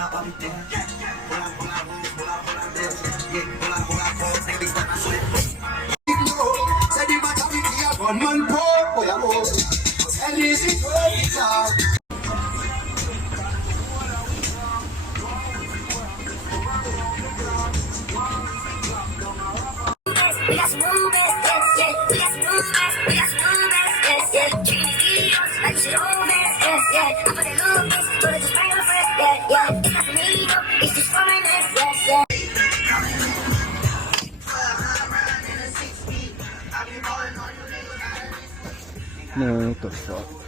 We got some rumors, yes, yeah. We got some rumors, we got some rumors, yes, yeah. Treat these videos like shit over, yes, yeah. I put that little bitch, but it's just bang on the press, yeah, yeah. It's not for me, no, it's just for my neck, yes, yeah. No, what the fuck?